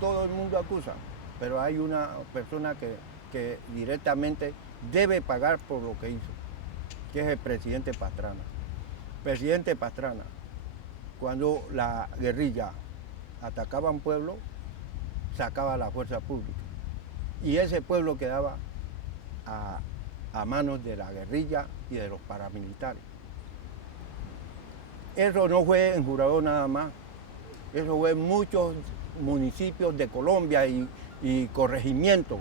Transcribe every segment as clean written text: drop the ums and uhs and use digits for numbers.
todo el mundo acusa, pero hay una persona que directamente debe pagar por lo que hizo, que es el presidente Pastrana. Presidente Pastrana, cuando la guerrilla atacaba a un pueblo, sacaba la fuerza pública. Y ese pueblo quedaba a manos de la guerrilla y de los paramilitares. Eso no fue en Jurado nada más, eso fue en muchos municipios de Colombia y corregimientos.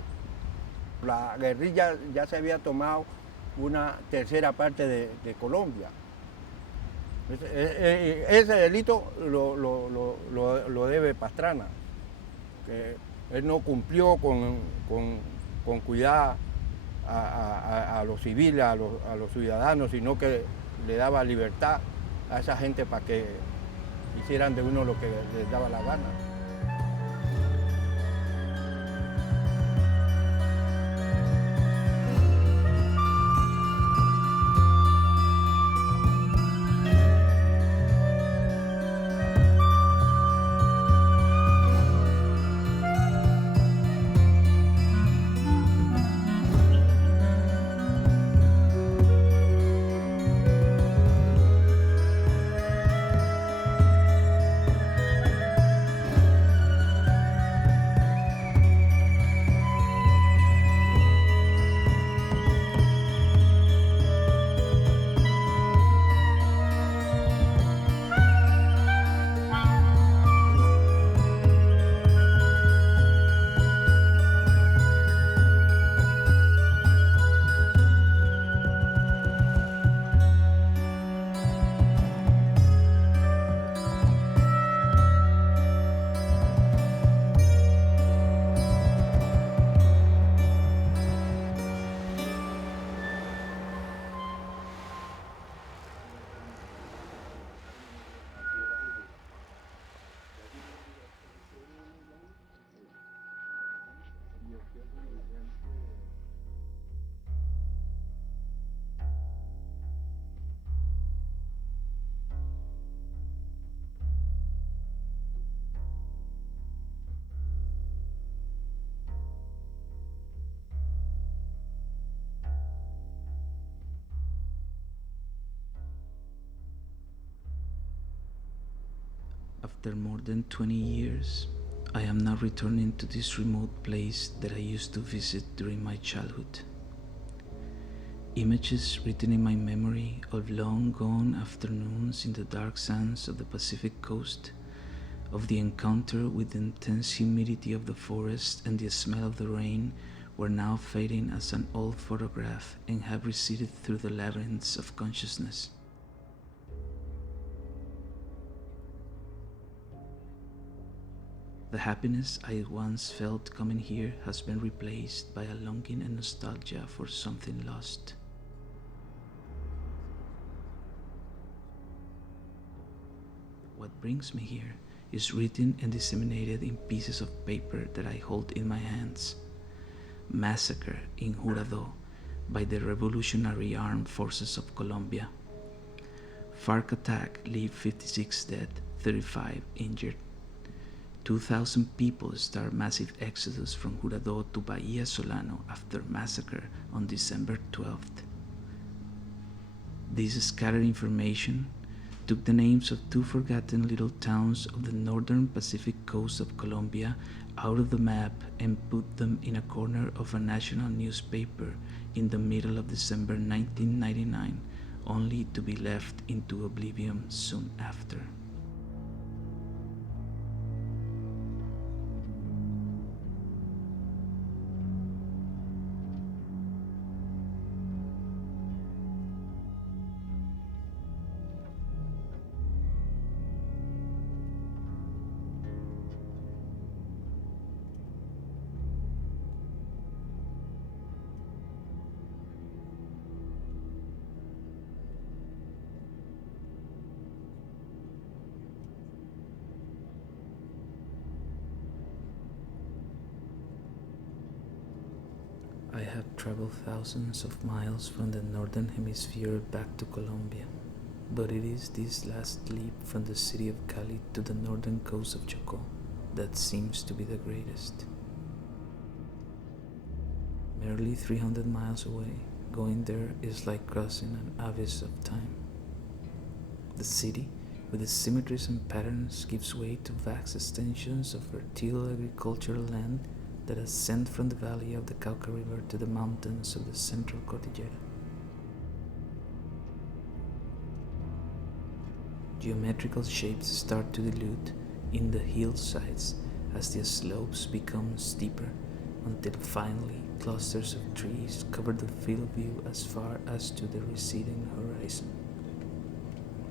La guerrilla ya se había tomado una tercera parte de Colombia. Ese delito lo debe Pastrana, que él no cumplió con cuidar a los civiles, a los ciudadanos, sino que le daba libertad a esa gente para que hicieran de uno lo que les daba la gana. After more than 20 years, I am now returning to this remote place that I used to visit during my childhood. Images written in my memory of long gone afternoons in the dark sands of the Pacific coast, of the encounter with the intense humidity of the forest and the smell of the rain, were now fading as an old photograph and have receded through the labyrinths of consciousness. The happiness I once felt coming here has been replaced by a longing and nostalgia for something lost. What brings me here is written and disseminated in pieces of paper that I hold in my hands. Massacre in Jurado by the Revolutionary Armed Forces of Colombia. FARC attack leave 56 dead, 35 injured. 2,000 people start massive exodus from Jurado to Bahia Solano after massacre on December 12th. This scattered information took the names of two forgotten little towns of the northern Pacific coast of Colombia out of the map and put them in a corner of a national newspaper in the middle of December 1999, only to be left into oblivion soon after. I have traveled thousands of miles from the northern hemisphere back to Colombia, but it is this last leap from the city of Cali to the northern coast of Chocó that seems to be the greatest. Merely 300 miles away, going there is like crossing an abyss of time. The city, with its symmetries and patterns, gives way to vast extensions of fertile agricultural land that ascend from the valley of the Cauca River to the mountains of the Central Cordillera. Geometrical shapes start to dilute in the hillsides as the slopes become steeper, until finally clusters of trees cover the field view as far as to the receding horizon.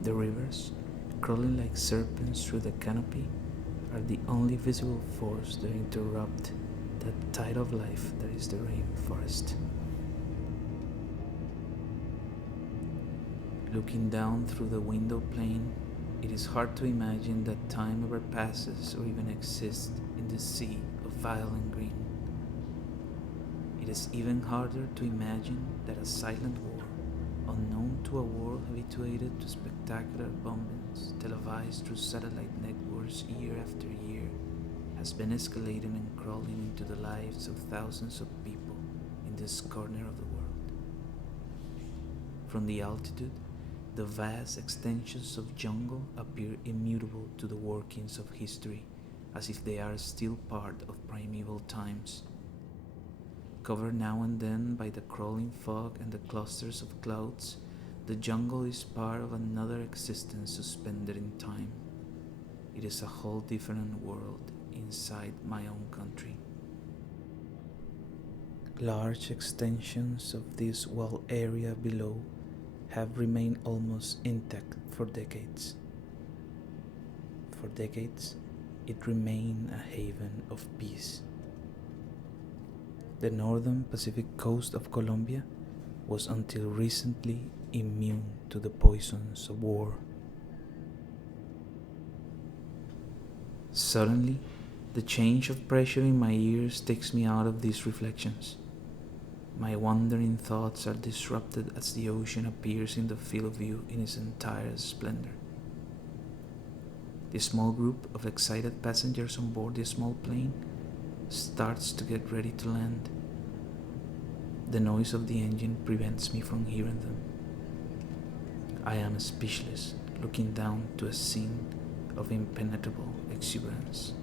The rivers, crawling like serpents through the canopy, are the only visible force that interrupt that tide of life that is the rainforest. Looking down through the window pane, it is hard to imagine that time ever passes or even exists in the sea of violent green. It is even harder to imagine that a silent war, unknown to a world habituated to spectacular bombings televised through satellite networks year after year, has been escalating and crawling into the lives of thousands of people in this corner of the world. From the altitude, the vast extensions of jungle appear immutable to the workings of history, as if they are still part of primeval times. Covered now and then by the crawling fog and the clusters of clouds, the jungle is part of another existence suspended in time. It is a whole different world inside my own country. Large extensions of this wild area below have remained almost intact for decades. For decades, it remained a haven of peace. The northern Pacific coast of Colombia was until recently immune to the poisons of war. Suddenly, the change of pressure in my ears takes me out of these reflections. My wandering thoughts are disrupted as the ocean appears in the field of view in its entire splendor. The small group of excited passengers on board the small plane starts to get ready to land. The noise of the engine prevents me from hearing them. I am speechless, looking down to a scene of impenetrable exuberance.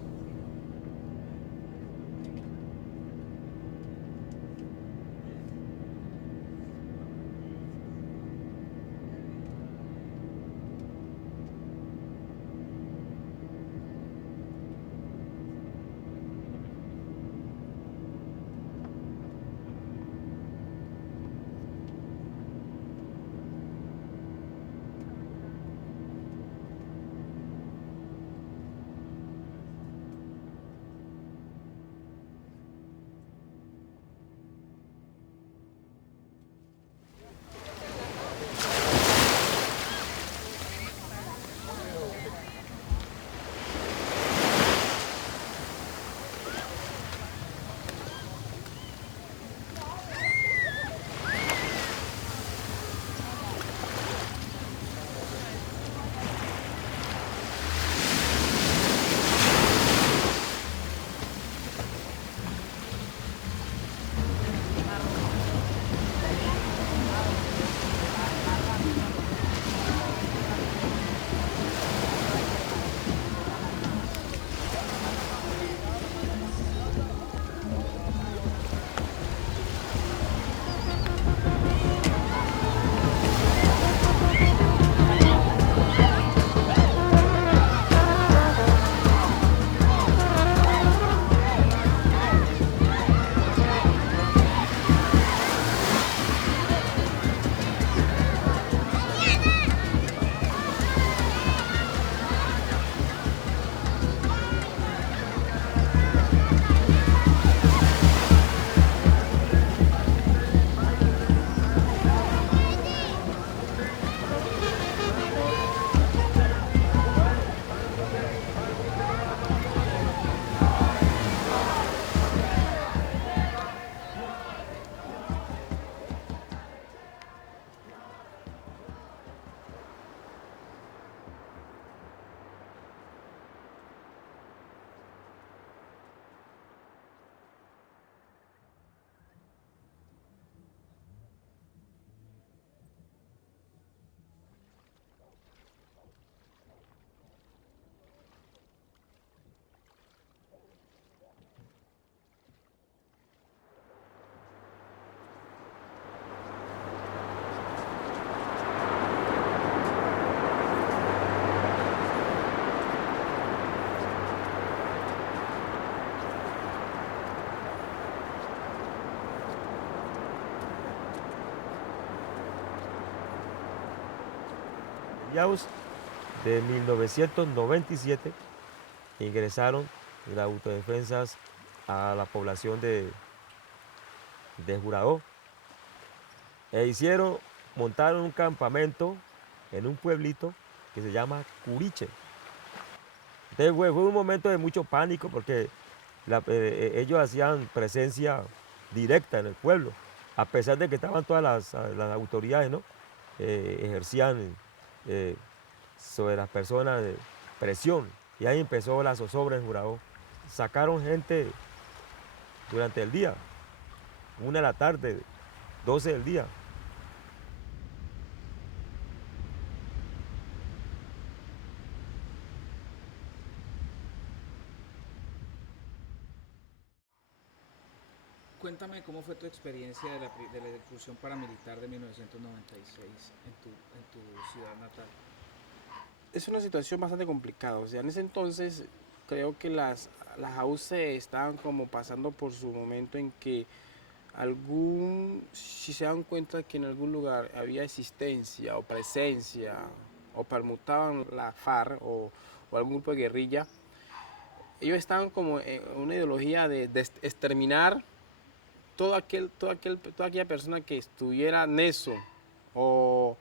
Yaus de 1997 ingresaron las autodefensas a la población de Juradó montaron un campamento en un pueblito que se llama Curiche. Entonces fue un momento de mucho pánico porque ellos hacían presencia directa en el pueblo, a pesar de que estaban todas las autoridades, ¿no? Ejercían sobre las personas presión, y ahí empezó la zozobra en Juradó. Sacaron gente durante el día, 1 de la tarde, 12 del día. Cuéntame cómo fue tu experiencia de la incursión paramilitar de 1996 en tu ciudad natal. Es una situación bastante complicada. O sea, en ese entonces creo que las AUC estaban como pasando por su momento en que si se dan cuenta que en algún lugar había existencia o presencia o permutaban la FARC o algún grupo de guerrilla, ellos estaban como en una ideología de exterminar toda aquella persona que estuviera necio o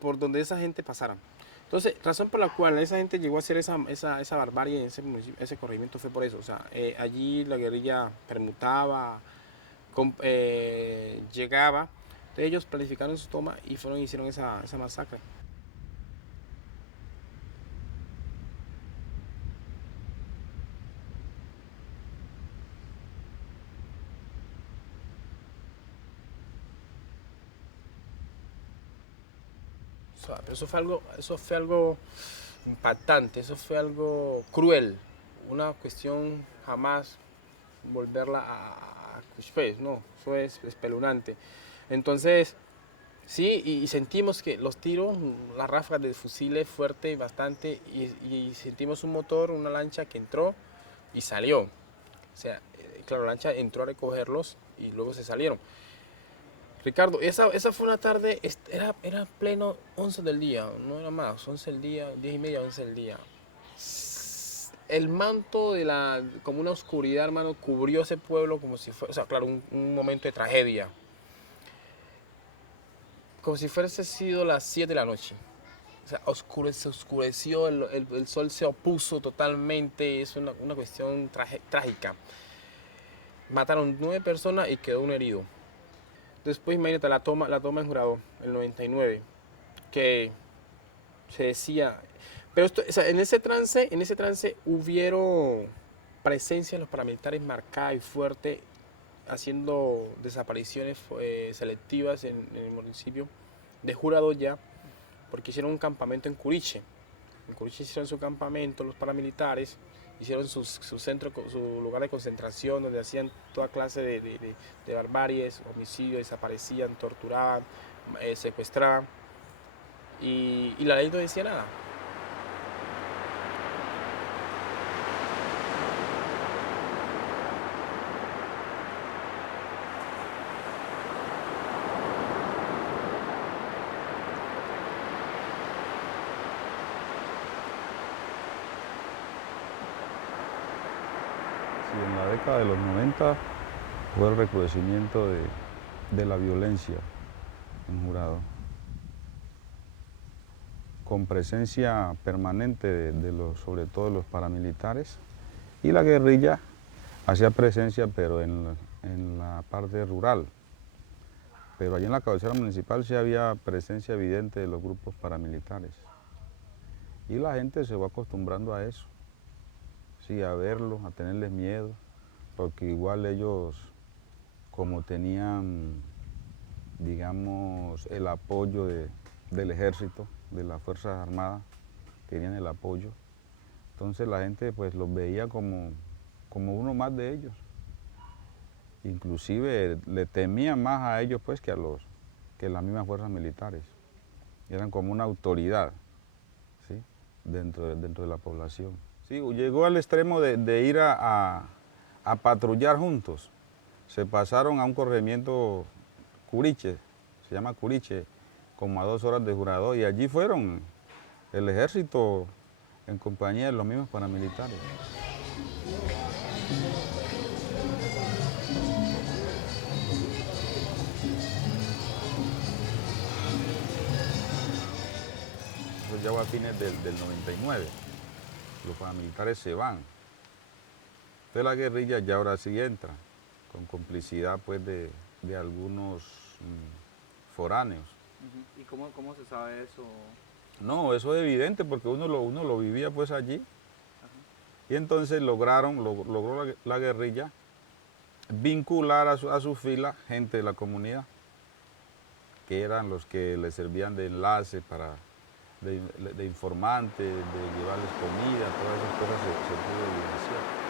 por donde esa gente pasara. Entonces, razón por la cual esa gente llegó a hacer esa barbarie en ese corregimiento fue por eso. O sea, allí la guerrilla permutaba, llegaba. Entonces ellos planificaron su toma y hicieron esa masacre. O sea, eso fue algo impactante, eso fue algo cruel, una cuestión jamás volverla a Cushface, no, eso es espeluznante. Entonces, sí, y sentimos que los tiros, las ráfagas de fusiles fuerte bastante, y sentimos un motor, una lancha que entró y salió. O sea, claro, la lancha entró a recogerlos y luego se salieron. Ricardo, esa fue una tarde, era pleno 11 del día, no era más, 11 del día, 10 y media, 11 del día. El manto como una oscuridad, hermano, cubrió ese pueblo como si fuera, o sea, claro, un momento de tragedia. Como si fuese sido las 7 de la noche. O sea, se oscureció, el sol se opuso totalmente, es una cuestión trágica. Mataron 9 personas y quedó un herido. Después, imagínate, la toma en Jurado, el 99, que se decía... Pero o sea, en ese trance hubieron presencia de los paramilitares marcada y fuerte, haciendo desapariciones selectivas en el municipio de Jurado ya, porque hicieron un campamento en Curiche. En Curiche hicieron su campamento los paramilitares, hicieron su centro, su lugar de concentración, donde hacían toda clase de barbaries, homicidios, desaparecían, torturaban, secuestraban, y la ley no decía nada. En la década de los 90 fue el recrudecimiento de la violencia en Jurado, con presencia permanente sobre todo de los paramilitares, y la guerrilla hacía presencia pero en la parte rural. Pero allí en la cabecera municipal sí había presencia evidente de los grupos paramilitares. Y la gente se va acostumbrando a eso. Sí, a verlos, a tenerles miedo, porque igual ellos, como tenían, digamos, el apoyo del ejército, de las Fuerzas Armadas, tenían el apoyo, entonces la gente pues los veía como uno más de ellos. Inclusive le temían más a ellos pues que las mismas fuerzas militares. Eran como una autoridad, ¿sí? dentro de la población. Sí, llegó al extremo de ir a patrullar juntos. Se pasaron a un corregimiento Curiche, se llama Curiche, como a 2 horas de Juradó, y allí fueron el ejército en compañía de los mismos paramilitares. Eso ya va a fines del 99, los paramilitares se van. Entonces la guerrilla ya ahora sí entra, con complicidad pues de algunos foráneos. ¿Y cómo se sabe eso? No, eso es evidente porque uno lo vivía pues allí. Y entonces logró la guerrilla vincular a su fila gente de la comunidad, que eran los que le servían de enlace de informantes, de llevarles comida, todas esas cosas se pudo evidenciar.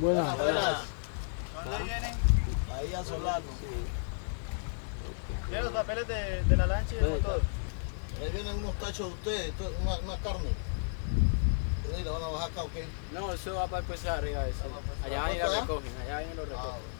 Buenas. ¿Dónde vienen? Ahí a Solano. ¿Tienen los papeles de la lancha y del motor? Ahí vienen unos tachos de ustedes, una carne. ¿Y lo van a bajar acá o qué? No, eso va para el puesto de arriba. Eso. Allá van y lo recogen, allá van y lo recogen.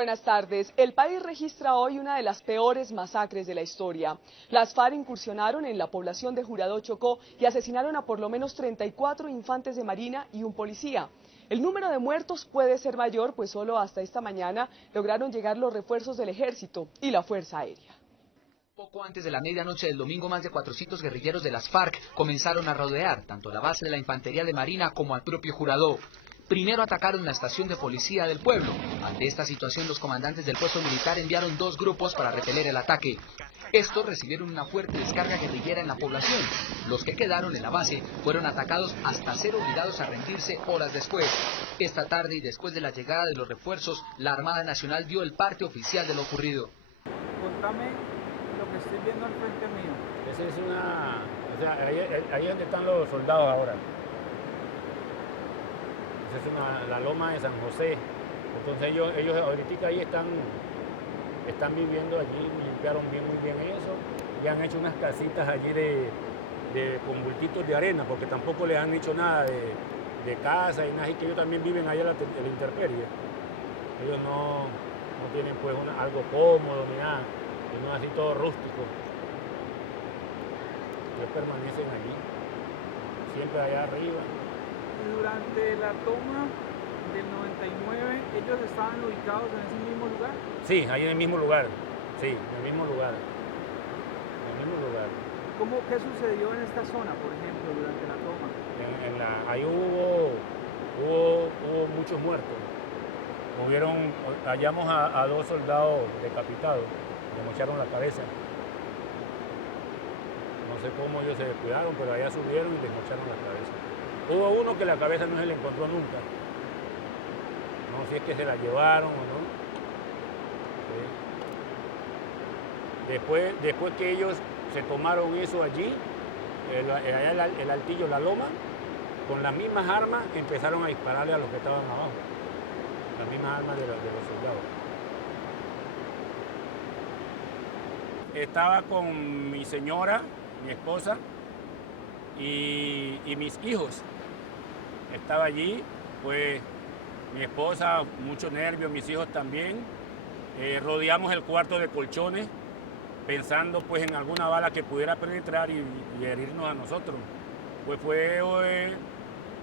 Buenas tardes. El país registra hoy una de las peores masacres de la historia. Las FARC incursionaron en la población de Jurado, Chocó, y asesinaron a por lo menos 34 infantes de marina y un policía. El número de muertos puede ser mayor, pues solo hasta esta mañana lograron llegar los refuerzos del Ejército y la Fuerza Aérea. Poco antes de la medianoche del domingo, más de 400 guerrilleros de las FARC comenzaron a rodear tanto la base de la Infantería de Marina como al propio Jurado. Primero atacaron la estación de policía del pueblo. Ante esta situación, los comandantes del puesto militar enviaron 2 grupos para repeler el ataque. Estos recibieron una fuerte descarga guerrillera en la población. Los que quedaron en la base fueron atacados hasta ser obligados a rendirse horas después. Esta tarde y después de la llegada de los refuerzos, la Armada Nacional dio el parte oficial de lo ocurrido. Contame lo que estoy viendo al frente mío. Esa es una... O sea, ahí es donde están los soldados ahora. Esa es la loma de San José. Entonces ellos ahorita ahí están viviendo allí, limpiaron muy bien eso, y han hecho unas casitas allí con bultitos de arena, porque tampoco les han hecho nada de casa y nada, y que ellos también viven allá en la intemperie. Ellos no tienen pues algo cómodo ni nada, sino así todo rústico. Ellos permanecen allí, siempre allá arriba. Durante la toma del 99, ¿ellos estaban ubicados en ese mismo lugar? Sí, ahí en el mismo lugar. Sí, en el mismo lugar. En el mismo lugar. ¿Qué sucedió en esta zona, por ejemplo, durante la toma? Ahí hubo muchos muertos. Hallamos a 2 soldados decapitados, le mocharon la cabeza. No sé cómo ellos se descuidaron, pero allá subieron y les mocharon la cabeza. Hubo uno que la cabeza no se le encontró nunca. No sé si es que se la llevaron o no. Sí. Después que ellos se tomaron eso allí, allá el altillo, la loma, con las mismas armas empezaron a dispararle a los que estaban abajo. Las mismas armas de los soldados. Estaba con mi señora, mi esposa y mis hijos. Estaba allí, pues mi esposa, mucho nervio, mis hijos también. Rodeamos el cuarto de colchones, pensando pues en alguna bala que pudiera penetrar y herirnos a nosotros. Pues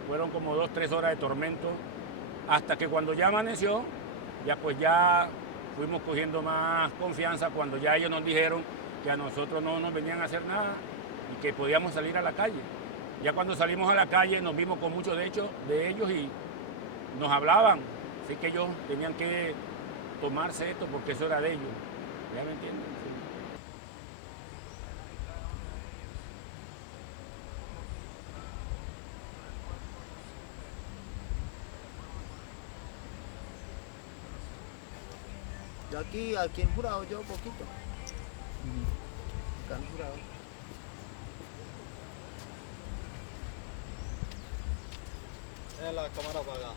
fueron como 2-3 horas de tormento, hasta que cuando ya amaneció, ya fuimos cogiendo más confianza cuando ya ellos nos dijeron que a nosotros no nos venían a hacer nada y que podíamos salir a la calle. Ya cuando salimos a la calle nos vimos con muchos de ellos y nos hablaban, así que ellos tenían que tomarse esto porque eso era de ellos. ¿Ya me entienden? Sí. Yo aquí en Jurado llevo poquito. Acá en Jurado. La cámara apagada.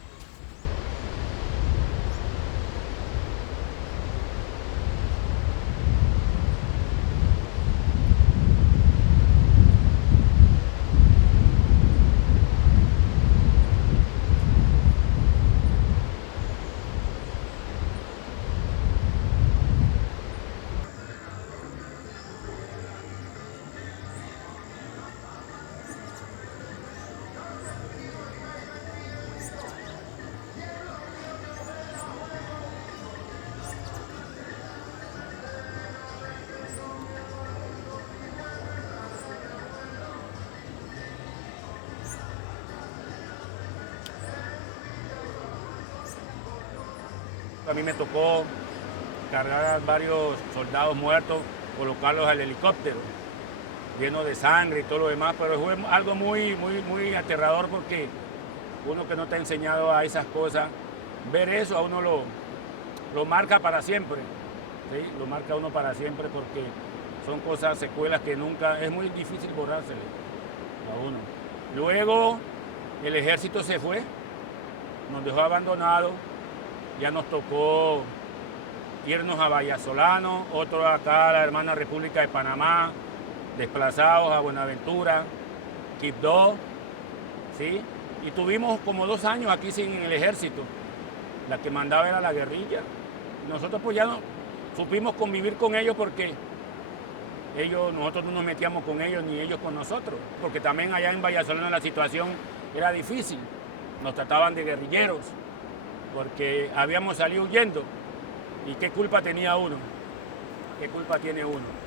A mí me tocó cargar a varios soldados muertos, colocarlos al helicóptero, lleno de sangre y todo lo demás, pero fue algo muy aterrador porque uno que no está enseñado a esas cosas, ver eso a uno lo marca para siempre, ¿sí? Lo marca a uno para siempre porque son cosas, secuelas que nunca, es muy difícil borrárselas a uno. Luego el ejército se fue, nos dejó abandonados. Ya nos tocó irnos a Vallasolano, otro acá a la hermana República de Panamá, desplazados a Buenaventura, Quibdó, ¿sí? Y tuvimos como 2 años aquí sin el ejército. La que mandaba era la guerrilla Nosotros pues ya no supimos convivir con ellos porque nosotros no nos metíamos con ellos ni ellos con nosotros, porque también allá en Vallasolena la situación era difícil. Nos trataban de guerrilleros porque habíamos salido huyendo. ¿Y qué culpa tenía uno? ¿Qué culpa tiene uno?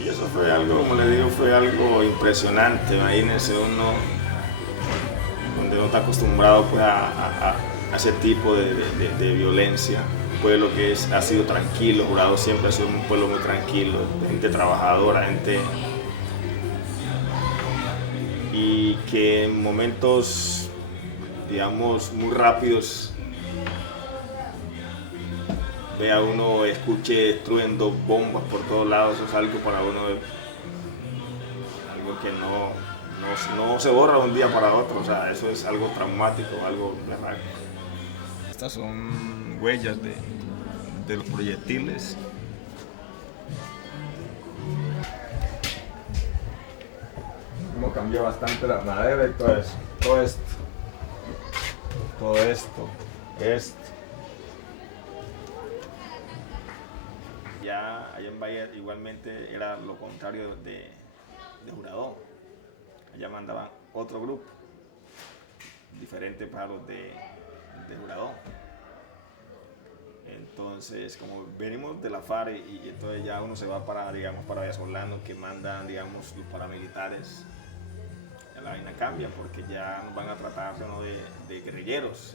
Y eso fue algo, como le digo, fue algo impresionante. Imagínense uno donde no está acostumbrado pues, a ese tipo de violencia. Un pueblo que ha sido tranquilo, Jurado siempre ha sido un pueblo muy tranquilo, gente trabajadora, gente y que en momentos, digamos, muy rápidos vea uno, escuche estruendo, bombas por todos lados, eso es algo para uno, algo que no se borra de un día para otro, o sea, eso es algo traumático, algo berraco. Estas son huellas de los proyectiles. Hemos cambiado bastante la madera y todo eso, todo esto. Ya allá en Bahía igualmente era lo contrario de Jurado. Allá mandaban otro grupo, diferente para los de Jurado. Entonces, como venimos de la FARC y entonces ya uno se va para, digamos, para Vallasolano, que mandan, digamos, los paramilitares, ya la vaina cambia porque ya nos van a tratarse, ¿no?, de guerrilleros.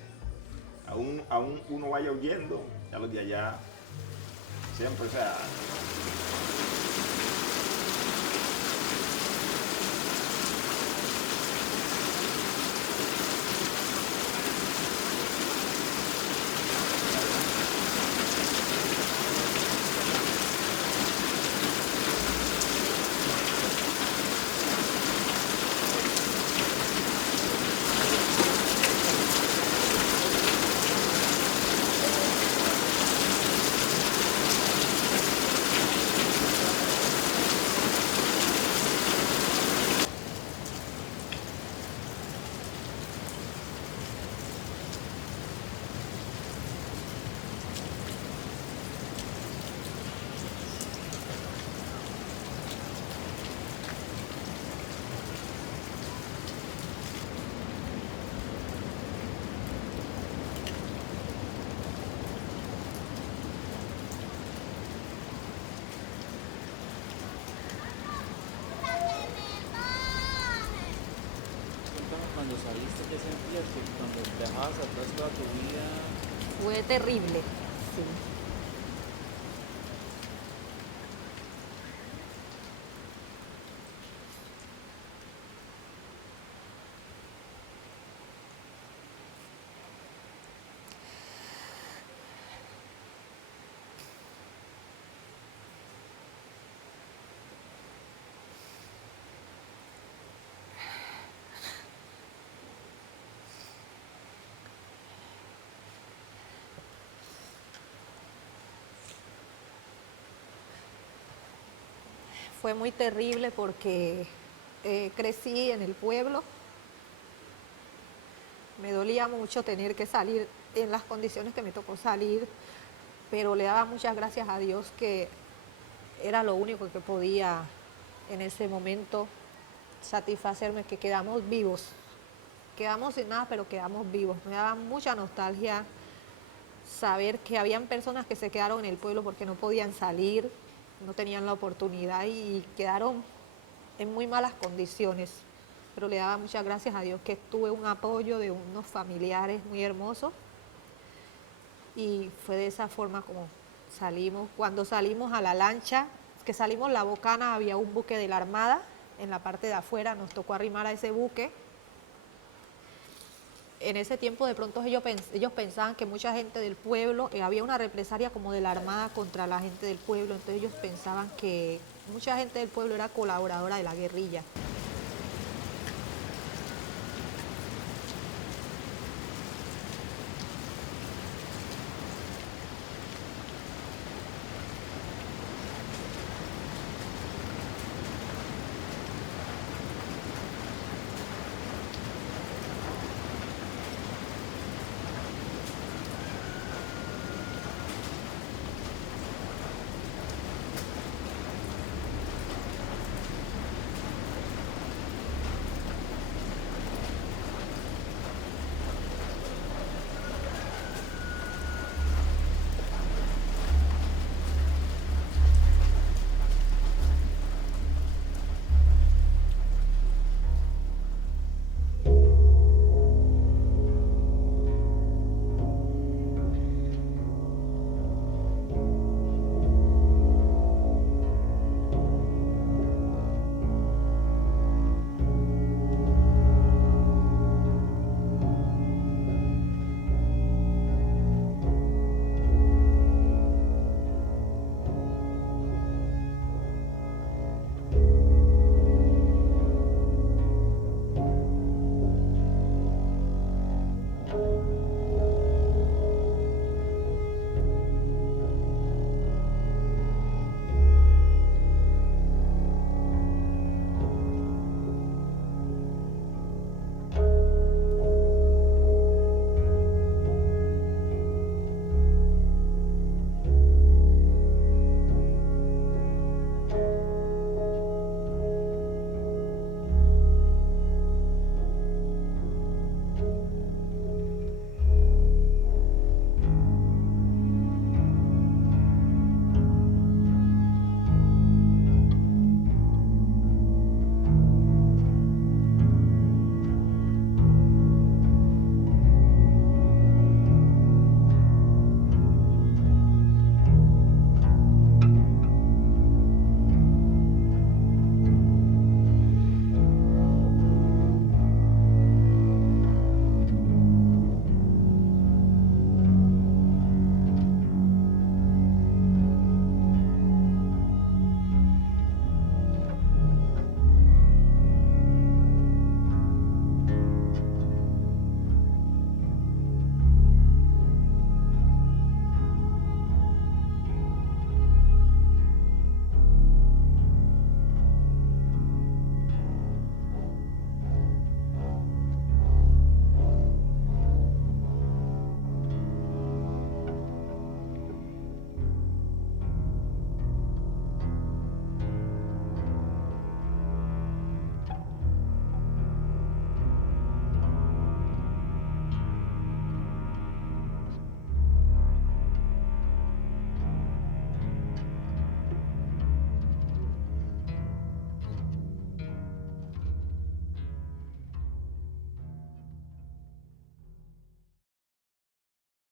Aún uno vaya huyendo, ya los de allá siempre, o sea... Cuando saliste, ¿qué sentías? Que cuando dejabas atrás toda tu vida... Fue terrible, sí. Fue muy terrible porque crecí en el pueblo, Me dolía mucho tener que salir en las condiciones que me tocó salir, pero le daba muchas gracias a Dios que era lo único que podía en ese momento satisfacerme, que quedamos vivos. Quedamos sin nada, pero quedamos vivos. Me daba mucha nostalgia saber que habían personas que se quedaron en el pueblo porque no podían salir, no tenían la oportunidad y quedaron en muy malas condiciones. Pero le daba muchas gracias a Dios que tuve un apoyo de unos familiares muy hermosos y fue de esa forma como salimos. Cuando salimos a la lancha, que salimos La Bocana, había un buque de la Armada en la parte de afuera, nos tocó arrimar a ese buque. En ese tiempo de pronto ellos pensaban que mucha gente del pueblo, había una represalia como de la Armada contra la gente del pueblo, entonces ellos pensaban que mucha gente del pueblo era colaboradora de la guerrilla.